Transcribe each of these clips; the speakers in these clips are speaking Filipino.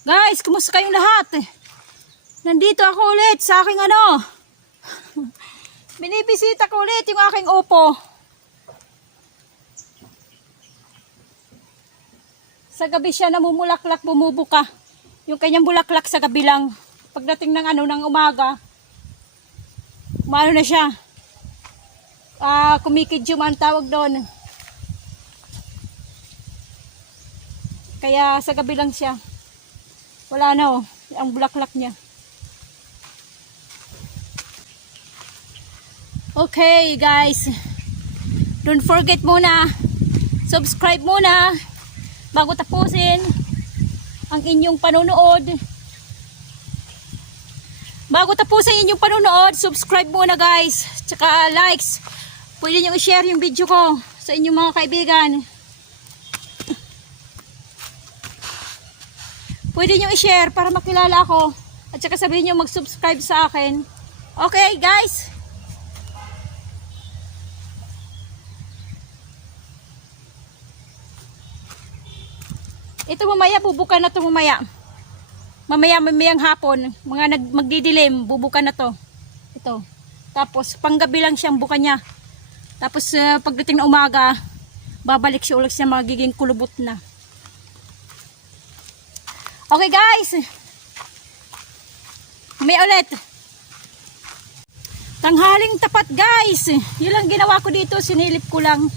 Guys, kumusta kayong lahat? Nandito ako ulit sa aking binibisita ko ulit yung aking upo. Sa gabi siya namumulaklak, bumubuka. Yung kanyang bulaklak sa gabi lang. Pagdating ng umaga, maano na siya. Kumikidyum ang tawag doon. Kaya sa gabi lang siya. Wala na ang bulaklak niya. Okay guys, don't forget muna, subscribe muna bago tapusin ang inyong panonood. Bago tapusin inyong panonood, subscribe muna guys, tsaka likes. Pwede nyo i-share yung video ko sa inyong mga kaibigan. Pwede nyo i-share para makilala ako. At saka sabihin nyo mag-subscribe sa akin. Okay guys? Ito mamaya, bubuka na to mamaya. Mamayang hapon. Mga magdidilim, bubuka na to. Ito. Tapos panggabi lang siyang buka niya. Tapos pagdating na umaga, babalik siya ulit siya, magiging kulubot na. Okay guys, may ulit. Tanghaling tapat guys. Yun lang ginawa ko dito, sinilip ko lang.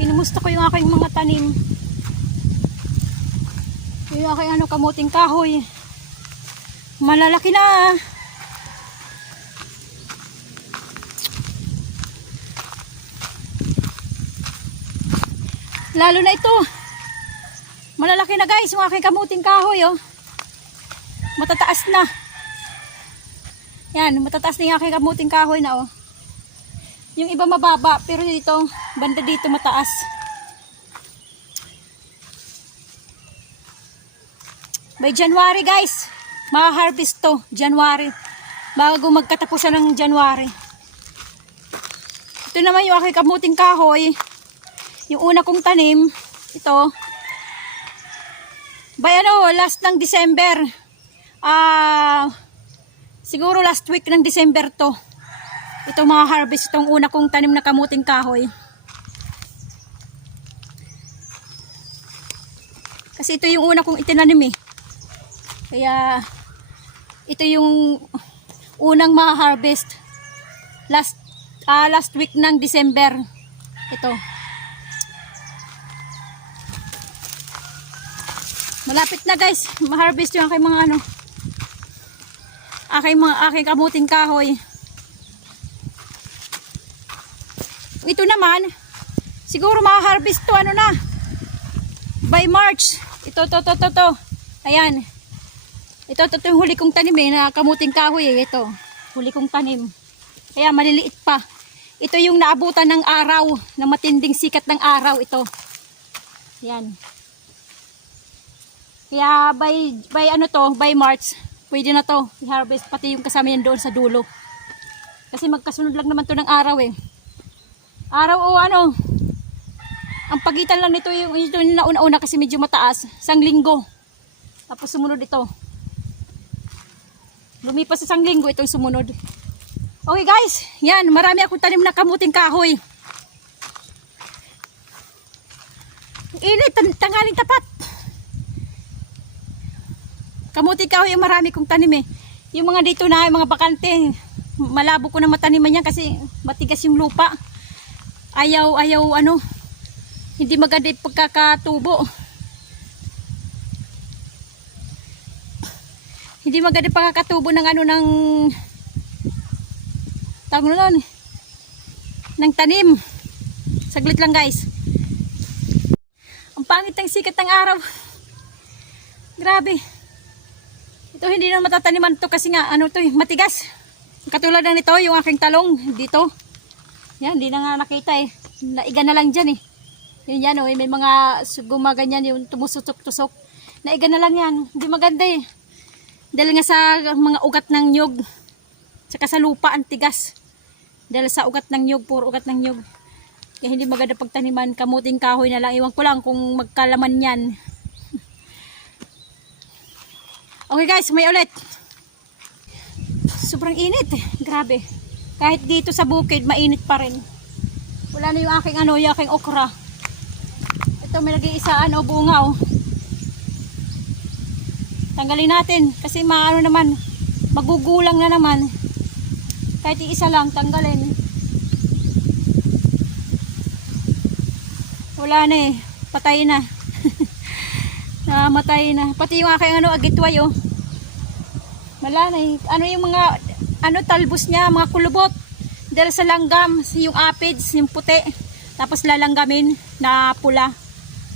Kinumusta ko yung aking mga tanim. Yung aking kamuting kahoy. Malalaki na. Lalo na ito. Malalaki na guys yung aking kamuting kahoy matataas na. Yan, matataas na yung aking kamuting kahoy na Yung iba mababa, pero dito, banda dito mataas. By January guys, ma-harvest to, January. Bago magkatapusan ng January. Ito naman yung aking kamuting kahoy. Yung una kong tanim, ito. By last ng December. Siguro last week ng December to. Ito mga harvest, itong una kong tanim na kamuting kahoy. Kasi ito yung una kong itinanim Kaya ito yung unang ma-harvest last week ng December. Ito. Malapit na guys, ma-harvest yung aking mga aking kamuting kahoy. Ito naman, siguro ma-harvest to na by March. Ito. Ayan. Ito yung huli kong tanim na kamuting kahoy ito. Huli kong tanim. Kaya maliliit pa. Ito yung naabutan ng araw, ng matinding sikat ng araw ito. Ayan. Kaya by March, pwede na to i-harvest, pati yung kasama yan doon sa dulo. Kasi magkasunod lang naman to ng araw Araw ang pagitan lang nito yung nauna-una kasi medyo mataas, 1 linggo. Tapos sumunod ito. Lumipas sa 1 linggo itong sumunod. Okay guys, yan, marami akong tanim na kamuting kahoy. Init, tanghaling tapat. Kamuting kahoy yung marami kong tanim Yung mga dito na, yung mga bakante, malabo ko na mataniman yan kasi matigas yung lupa. Ayaw, hindi maganda yung pagkakatubo. Hindi maganda yung pagkakatubo ng ng tanim. Saglit lang guys. Ang pangit ng sikat ng araw. Grabe. Ito hindi na matataniman to kasi nga matigas. Katulad ng ito, yung aking talong dito. Yan, hindi na nga nakita Naiga na lang dyan Yan may mga gumaganyan yung tumususok-tusok. Naiga na lang yan. Hindi maganda Dahil nga sa mga ugat ng nyug. Tsaka sa lupa ang tigas. Dahil sa ugat ng nyug, puro ugat ng nyug. Kaya hindi maganda pagtaniman, kamuting kahoy na lang. Iwan ko lang kung magkalaman yan. Okay guys, may ulit. Sobrang init. Grabe. Kahit dito sa bukid, mainit pa rin. Wala na yung aking yung aking okra. Ito may nag-iisa bunga oh. Tanggalin natin kasi naman, magugulang na naman. Kahit isa lang, tanggalin. Wala na eh. Patay na. Namatay na. Pati yung aking agitway oh. Wala na eh. Yung mga talbos niya, mga kulubot. Dahil sa langgam, yung apids, yung puti. Tapos lalanggamin na pula.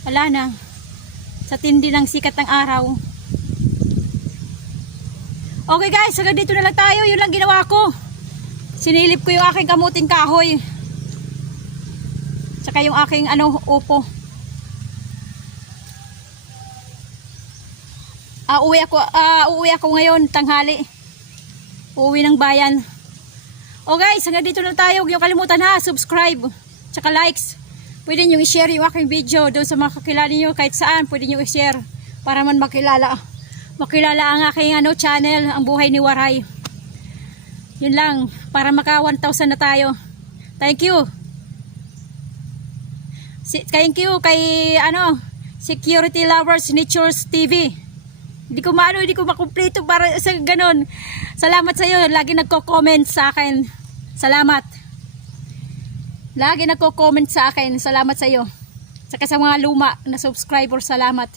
Wala na. Sa tindi ng sikat ng araw. Okay guys, hanggang dito na lang tayo. Yun lang ginawa ko. Sinilip ko yung aking kamuting kahoy. Tsaka yung aking upo. Uuwi ako ngayon, tanghali. Uuwi ng bayan. O guys, hanggang dito lang tayo. Huwag niyo kalimutan ha, subscribe. Tsaka likes. Pwede niyo i-share yung aking video doon sa mga kakilala niyo kahit saan. Pwede niyo i-share para man makilala ang aking channel, ang buhay ni Waray. Yun lang, para maka 1,000 na tayo. Thank you. Thank you kay Security Lovers Natures TV. Hindi ko makumpleto para sa ganun. Salamat sa iyo, lagi nagko-comment sa akin. Salamat. Lagi nagko-comment sa akin. Salamat sa iyo. Saka sa mga luma na subscriber, salamat.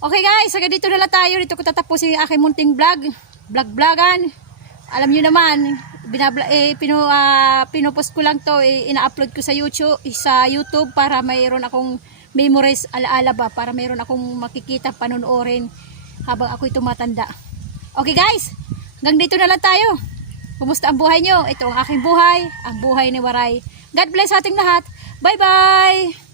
Okay guys, hanggang dito na lang tayo. Dito ko tatapusin yung aking munting vlog-vlogan. Alam niyo naman, pinupost ko lang to, ina-upload ko sa YouTube para mayroon akong memories, alaala ba, para mayroon akong makikita, panonoorin habang ako'y tumatanda. Okay guys, hanggang dito na lang tayo. Kumusta ang buhay nyo? Ito ang aking buhay, ang buhay ni Waray. God bless ating lahat. Bye bye!